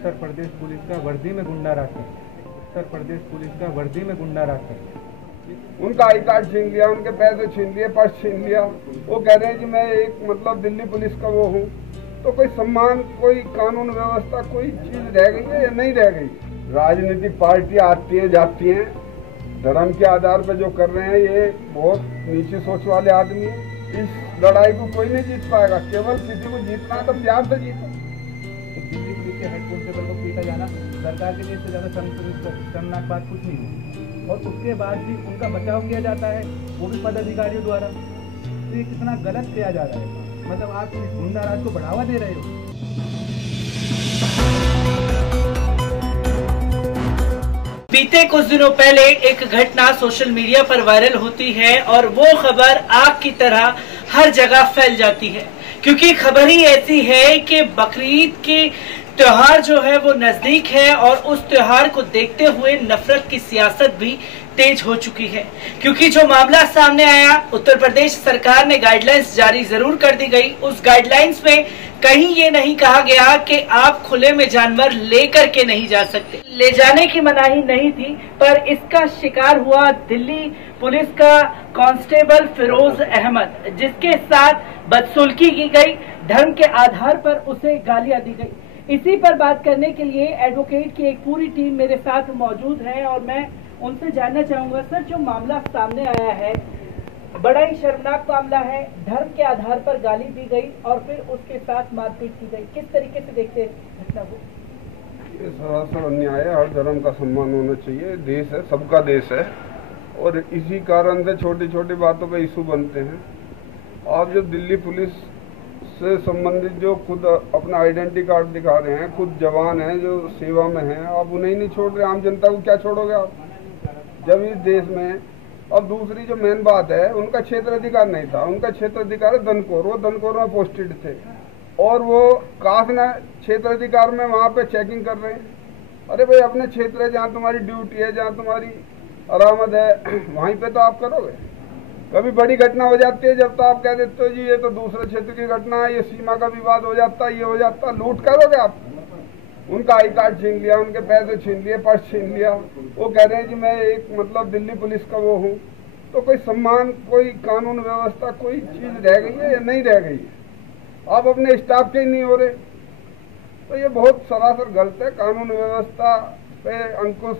Uttar Pradesh police का वर्दी में गुंडा राज है। उत्तर प्रदेश पुलिस का वर्दी में गुंडा राज है। उनका आई कार्ड छीन लिया, उनके पैसे छीन लिए, पर्स छीन लिया। वो कह रहे हैं कि मैं एक मतलब दिल्ली पुलिस का वो हूँ। तो कोई सम्मान, कोई कानून व्यवस्था, कोई चीज रह गई है या नहीं रह गई? राजनीतिक पार्टियां आती हैं जाती हैं, धर्म के आधार पर जो कर रहे हैं ये बहुत नीची सोच वाले आदमी हैं। इस लड़ाई को कोई नहीं जीत पाएगा। केवल किसी को जीतना है तो प्यार से जीतो। दिल्ली पुलिस के हेड कांस्टेबल को पीटा जाना सरकार के लिए इससे ज्यादा शर्मनाक बात कुछ नहीं है। और उसके बाद भी उनका बचाव किया जाता है, वो भी पदाधिकारियों द्वारा। तो ये कितना गलत किया जा रहा है। मतलब आप इस गुंडा राज को बढ़ावा दे रहे हो। बीते कुछ दिनों पहले एक घटना सोशल मीडिया पर वायरल होती है और वो खबर आग की तरह हर जगह फैल जाती है, क्योंकि खबर ही ऐसी है कि बकरीद के त्योहार जो है वो नजदीक है और उस त्योहार को देखते हुए नफरत की सियासत भी तेज हो चुकी है। क्योंकि जो मामला सामने आया, उत्तर प्रदेश सरकार ने गाइडलाइंस जारी जरूर कर दी गई। उस गाइडलाइंस में कहीं ये नहीं कहा गया कि आप खुले में जानवर लेकर के नहीं जा सकते। ले जाने की मनाही नहीं थी, पर इसका शिकार हुआ दिल्ली पुलिस का कांस्टेबल फिरोज अहमद, जिसके साथ बदसलूकी की गई, धर्म के आधार पर उसे गालियां दी गई। इसी पर बात करने के लिए एडवोकेट की एक पूरी टीम मेरे साथ मौजूद है और मैं उनसे जानना चाहूंगा, सर जो मामला सामने आया है बड़ा ही शर्मनाक मामला है। धर्म के आधार पर गाली दी गई और फिर उसके साथ मारपीट की गई। किस तरीके से देखते हैं घटना को? ये सरासर अन्याय है। हर धर्म का सम्मान होना चाहिए। देश है, सबका देश है, और इसी कारण से छोटी छोटी बातों पे इशू बनते हैं। आप जो दिल्ली पुलिस से संबंधित जो खुद अपना आइडेंटिटी कार्ड दिखा रहे हैं, खुद जवान हैं जो सेवा में हैं, आप उन्हें नहीं छोड़ रहे, आम जनता को क्या छोड़ोगे आप जब इस देश में? अब दूसरी जो मेन बात है, उनका क्षेत्र अधिकार नहीं था। उनका क्षेत्र अधिकार है दनकोर। वो दनकोर में पोस्टेड थे और वो काफना क्षेत्र अधिकार में वहाँ पे चेकिंग कर रहे हैं। अरे भाई, अपने क्षेत्र है, जहाँ तुम्हारी ड्यूटी है, जहाँ तुम्हारी आरामद है, वहीं पे तो आप करोगे। कभी बड़ी घटना हो जाती है जब तो आप कह देते हो जी ये तो दूसरे क्षेत्र की घटना है, ये सीमा का विवाद हो जाता है, ये हो जाता, लूट करोगे आप? उनका आई कार्ड छीन लिया, उनके पैसे छीन लिए, पर्स छीन लिया। वो कह रहे हैं कि मैं एक मतलब दिल्ली पुलिस का वो हूँ। तो कोई सम्मान, कोई कानून व्यवस्था, कोई चीज रह गई है या नहीं रह गई है? आप अपने स्टाफ के ही नहीं हो रहे, तो ये बहुत सरासर गलत है। कानून व्यवस्था पे अंकुश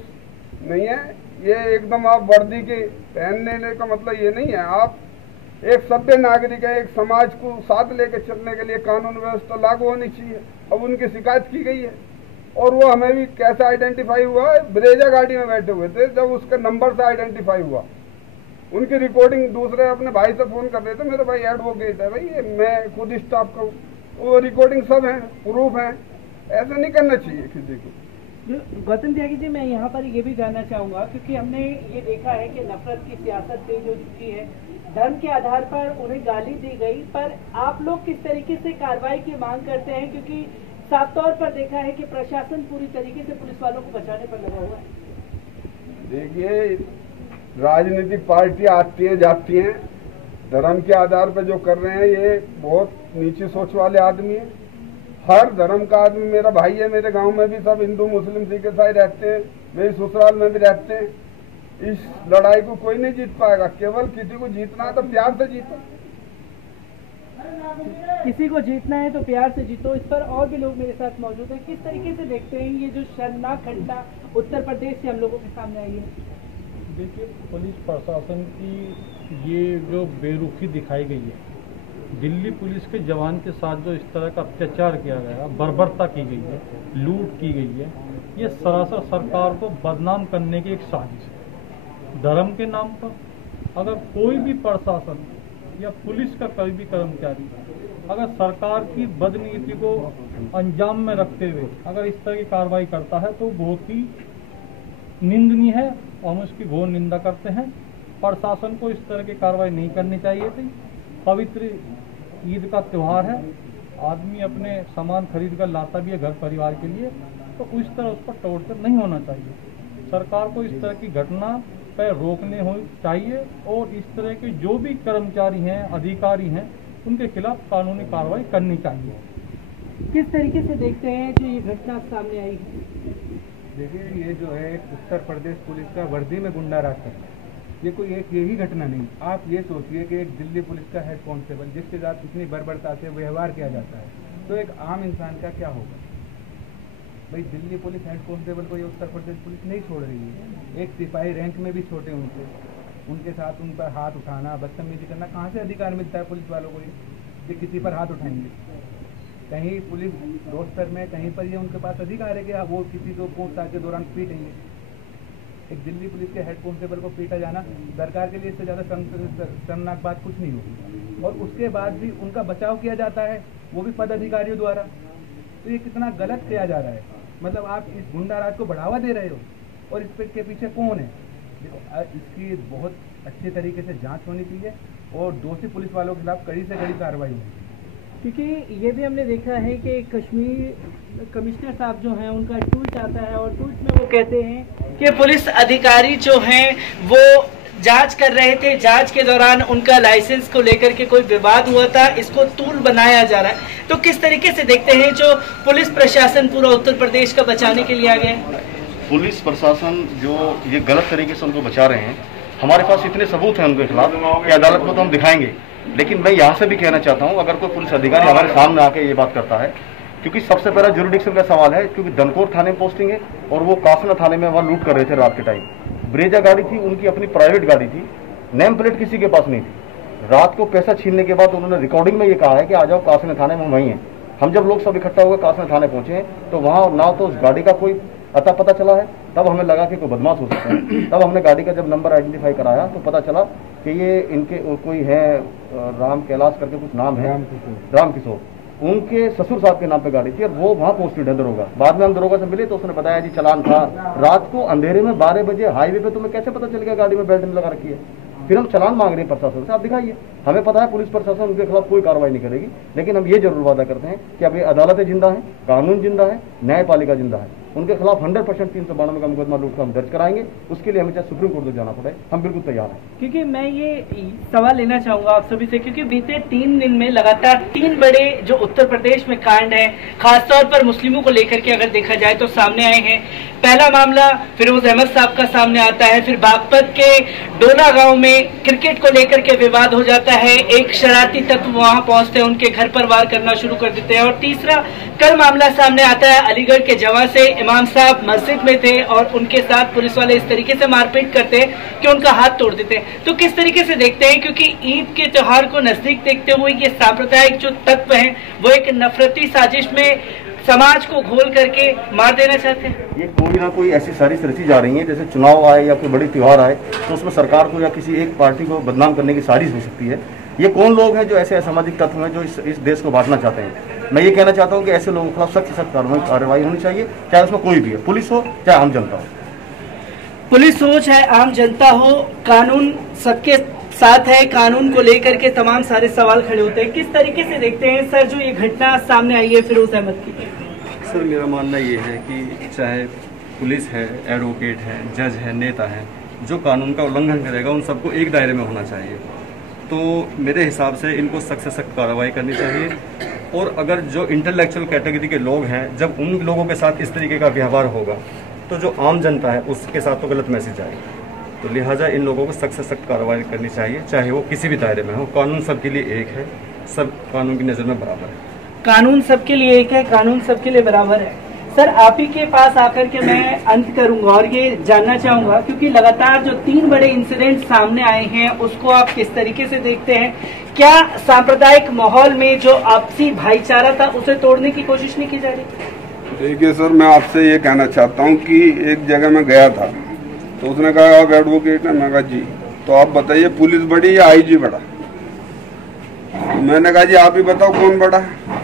नहीं है। ये एकदम आप वर्दी के पहनने का मतलब ये नहीं है। आप एक सभ्य नागरिक है, एक समाज को साथ लेकर चलने के लिए कानून व्यवस्था लागू होनी चाहिए। अब उनकी शिकायत की गई है और वो हमें भी कैसे आइडेंटिफाई हुआ है, ब्रेजा गाड़ी में बैठे हुए थे, जब उसके नंबर से आइडेंटिफाई हुआ। उनकी रिकॉर्डिंग दूसरे अपने भाई से फोन कर रहे थे, मेरे भाई एडवोकेट है, भाई ये मैं खुद स्टाफ का हूँ, वो रिकॉर्डिंग सब है, प्रूफ है। ऐसा नहीं करना चाहिए किसी को। गौतम त्यागी जी, मैं यहाँ पर ये भी जानना चाहूंगा, क्योंकि हमने ये देखा है कि नफरत की सियासत तेज हो चुकी है, धर्म के आधार पर उन्हें गाली दी गई, पर आप लोग किस तरीके से कार्रवाई की मांग करते हैं? क्योंकि साफ तौर पर देखा है कि प्रशासन पूरी तरीके से पुलिस वालों को बचाने पर लगा हुआ है। देखिए, राजनीतिक पार्टियां आती हैं जाती हैं, धर्म के आधार पर जो कर रहे हैं ये बहुत नीची सोच वाले आदमी हैं। हर धर्म का आदमी मेरा भाई है। मेरे गांव में भी सब हिंदू, मुस्लिम, सिख, ईसाई रहते हैं, मेरी ससुराल में भी रहते हैं। इस लड़ाई को कोई नहीं जीत पाएगा। केवल किसी को जीतना है तो प्यार से जीतो। किसी को जीतना है तो प्यार से जीतो। इस पर और भी लोग मेरे साथ मौजूद हैं। किस तरीके से देखते हैं ये जो शर्मनाक घटना उत्तर प्रदेश से हम लोगों के सामने आई है? देखिए, पुलिस प्रशासन की ये जो बेरुखी दिखाई गई है, दिल्ली पुलिस के जवान के साथ जो इस तरह का अत्याचार किया गया, बर्बरता की गई है, लूट की गई है, ये सरासर सरकार को बदनाम करने की एक साजिश है। धर्म के नाम पर अगर कोई भी प्रशासन या पुलिस का कोई भी कर्मचारी अगर सरकार की बदनीति को अंजाम में रखते हुए अगर इस तरह की कार्रवाई करता है तो बहुत ही निंदनीय है और हम उसकी घोर निंदा करते हैं। प्रशासन को इस तरह की कार्रवाई नहीं करनी चाहिए थी। पवित्र ईद का त्यौहार है, आदमी अपने सामान खरीद कर लाता भी है घर परिवार के लिए, तो उस तरह उस पर टॉर्चर नहीं होना चाहिए। सरकार को इस तरह की घटना पर रोकने हो चाहिए और इस तरह के जो भी कर्मचारी हैं, अधिकारी हैं, उनके खिलाफ कानूनी कार्रवाई करनी चाहिए। किस तरीके से देखते हैं जो ये घटना सामने आई है? देखिए, ये जो है उत्तर प्रदेश पुलिस का वर्दी में गुंडा राज करता है। ये कोई एक यही घटना नहीं। आप ये सोचिए कि एक दिल्ली पुलिस का हेड कांस्टेबल जिसके साथ इतनी बर्बरता से व्यवहार किया जाता है, तो एक आम इंसान का क्या होगा? भाई, दिल्ली पुलिस हेड कांस्टेबल को ये उत्तर प्रदेश पुलिस नहीं छोड़ रही है। एक सिपाही रैंक में भी छोटे उनके साथ उन पर हाथ उठाना, बदतमीजी करना, कहाँ से अधिकार मिलता है पुलिस वालों को ये किसी पर हाथ उठाएंगे? कहीं पुलिस रोस्टर में कहीं पर ये उनके पास अधिकार है कि वो किसी को पूछताछ के दौरान पीटेंगे? एक दिल्ली पुलिस के हेड कांस्टेबल को पीटा जाना सरकार के लिए इससे ज़्यादा शर्मनाक बात कुछ नहीं होगी। और उसके बाद भी उनका बचाव किया जाता है, वो भी पद अधिकारियों द्वारा। तो ये कितना गलत किया जा रहा है। मतलब आप इस गुंडा राज को बढ़ावा दे रहे हो, और इस के पीछे कौन है? देखो, इसकी बहुत अच्छे तरीके से जांच होनी चाहिए और दोषी पुलिस वालों के खिलाफ कड़ी से कड़ी कार्रवाई होनी चाहिए। क्योंकि ये भी हमने देखा है कि कश्मीर कमिश्नर साहब जो हैं उनका ट्वीट आता है और ट्वीट में वो कहते हैं कि पुलिस अधिकारी जो हैं वो जांच कर रहे थे, जांच के दौरान उनका लाइसेंस को लेकर के कोई विवाद हुआ था, इसको तूल बनाया जा रहा है। तो किस तरीके से देखते हैं जो पुलिस प्रशासन पूरा उत्तर प्रदेश का बचाने के लिए आ गया है? पुलिस प्रशासन जो ये गलत तरीके से उनको बचा रहे हैं, हमारे पास इतने सबूत हैं उनके खिलाफ कि अदालत को तो हम दिखाएंगे। लेकिन मैं यहाँ से भी कहना चाहता हूँ, अगर कोई पुलिस अधिकारी हमारे सामने आके ये बात करता है, क्योंकि सबसे पहला जुरिडिक्शन का सवाल है, क्योंकि दनकोर थाने में पोस्टिंग है और वो कासना थाने में वहाँ लूट कर रहे थे रात के टाइम। ब्रेजा गाड़ी थी, उनकी अपनी प्राइवेट गाड़ी थी, नेम प्लेट किसी के पास नहीं थी। रात को पैसा छीनने के बाद उन्होंने रिकॉर्डिंग में ये कहा है कि आ जाओ कासना थाने में, हम वहीं हैं। हम जब लोग सब इकट्ठा हुए कासना थाने पहुंचे हैं तो वहाँ ना तो उस गाड़ी का कोई अता पता चला है, तब हमें लगा कि कोई बदमाश हो सकता है। तब हमने गाड़ी का जब नंबर आइडेंटिफाई कराया तो पता चला कि ये इनके कोई है, राम कैलाश करके कुछ नाम है, राम किशोर, उनके ससुर साहब के नाम पे गाड़ी थी और वो वहाँ पोस्टेड है दरोगा। बाद में हम दरोगा से मिले तो उसने बताया जी चालान था। रात को अंधेरे में 12 बजे हाईवे पे तुम्हें कैसे पता चल गया गाड़ी में बेल्ट लगा रखी है? फिर हम चालान मांग रहे हैं प्रशासन से, आप दिखाइए। हमें पता है पुलिस प्रशासन उनके खिलाफ कोई कार्रवाई नहीं करेगी, लेकिन हम ये जरूर वादा करते हैं कि अब ये अदालतें जिंदा हैं, कानून जिंदा है, न्यायपालिका जिंदा है। उनके खिलाफ 100% 392 का मुकदमा लूट का हम दर्ज कराएंगे। उसके लिए हमें चाहे सुप्रीम कोर्ट तक जाना पड़े, हम बिल्कुल तैयार हैं। क्योंकि मैं ये सवाल लेना चाहूंगा आप सभी से, क्योंकि बीते 3 दिन में लगातार 3 बड़े जो उत्तर प्रदेश में कांड है, खासतौर पर मुस्लिमों को लेकर के अगर देखा जाए तो सामने आए हैं। पहला मामला फिरोज अहमद साहब का सामने आता है, फिर बागपत के डोला गांव में क्रिकेट को लेकर के विवाद हो जाता है, एक शरारती तत्व वहां पहुंचते हैं, उनके घर पर वार करना शुरू कर देते हैं। और तीसरा कल मामला सामने आता है अलीगढ़ के जवां से, इमाम साहब मस्जिद में थे और उनके साथ पुलिस वाले इस तरीके से मारपीट करते हैं कि उनका हाथ तोड़ देते हैं। तो किस तरीके से देखते हैं, क्योंकि ईद के त्योहार को नजदीक देखते हुए ये सांप्रदायिक जो तत्व हैं वो एक नफरती साजिश में समाज को घोल करके मार देना चाहते हैं? ये कोई ना कोई ऐसी साजिश रची जा रही है, जैसे चुनाव आए या कोई बड़ी त्योहार आए तो उसमें सरकार को या किसी एक पार्टी को बदनाम करने की साजिश हो सकती है। ये कौन लोग हैं जो ऐसे असामाजिक तत्व हैं जो इस देश को बांटना चाहते हैं? मैं ये कहना चाहता हूँ कि ऐसे लोगों के खिलाफ सख्त से सख्त कार्रवाई होनी चाहिए, चाहे उसमें कोई भी है, पुलिस हो चाहे आम जनता हो। पुलिस हो चाहे आम जनता हो, कानून सबके साथ है। कानून को लेकर के तमाम सारे सवाल खड़े होते हैं। किस तरीके से देखते हैं सर जो ये घटना सामने आई है फिरोज अहमद की? सर, मेरा मानना ये है कि चाहे पुलिस है, एडवोकेट है, जज है, नेता है, जो कानून का उल्लंघन करेगा उन सबको एक दायरे में होना चाहिए। तो मेरे हिसाब से इनको सख्त से सख्त कार्रवाई करनी चाहिए। और अगर जो इंटेलेक्चुअल कैटेगरी के लोग हैं, जब उन लोगों के साथ इस तरीके का व्यवहार होगा तो जो आम जनता है उसके साथ तो गलत मैसेज आएगा। तो लिहाजा इन लोगों को सख्त से सख्त कार्रवाई करनी चाहिए, चाहे वो किसी भी दायरे में हो। कानून सबके लिए एक है, सब कानून की नज़र में बराबर है। कानून सबके लिए एक है, कानून सबके लिए बराबर है। सर, आप ही के पास आकर के मैं अंत करूंगा और ये जानना चाहूंगा, क्योंकि लगातार जो 3 बड़े इंसिडेंट सामने आए हैं उसको आप किस तरीके से देखते हैं? क्या सांप्रदायिक माहौल में जो आपसी भाईचारा था उसे तोड़ने की कोशिश नहीं की जा रही? देखिए सर, मैं आपसे ये कहना चाहता हूँ कि एक जगह मैं गया था तो उसने कहा आप एडवोकेट हैं? मैं कहा जी। तो आप बताइए पुलिस बड़ी या आईजी बड़ा? मैंने कहा जी आप ही बताओ कौन बड़ा है?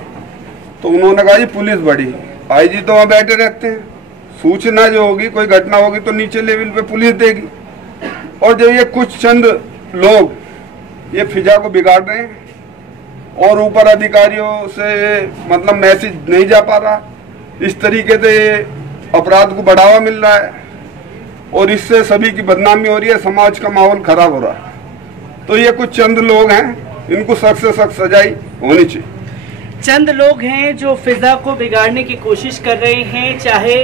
तो उन्होंने कहा जी पुलिस बड़ी, आईजी तो वहाँ बैठे रहते हैं, सूचना जो होगी कोई घटना होगी तो नीचे लेवल पे पुलिस देगी। और जब ये कुछ चंद लोग ये फिजा को बिगाड़ रहे हैं और ऊपर अधिकारियों से मतलब मैसेज नहीं जा पा रहा, इस तरीके से अपराध को बढ़ावा मिल रहा है और इससे सभी की बदनामी हो रही है, समाज का माहौल खराब हो रहा है। तो ये कुछ चंद लोग हैं, इनको सख्त से सख्त सजाई होनी चाहिए। चंद लोग हैं जो फिजा को बिगाड़ने की कोशिश कर रहे हैं, चाहे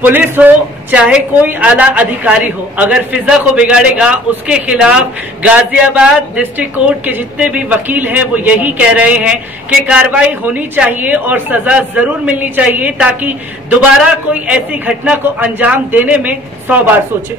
पुलिस हो चाहे कोई आला अधिकारी हो। अगर फिजा को बिगाड़ेगा उसके खिलाफ गाजियाबाद डिस्ट्रिक्ट कोर्ट के जितने भी वकील हैं वो यही कह रहे हैं कि कार्रवाई होनी चाहिए और सजा जरूर मिलनी चाहिए, ताकि दोबारा कोई ऐसी घटना को अंजाम देने में 100 बार सोचे।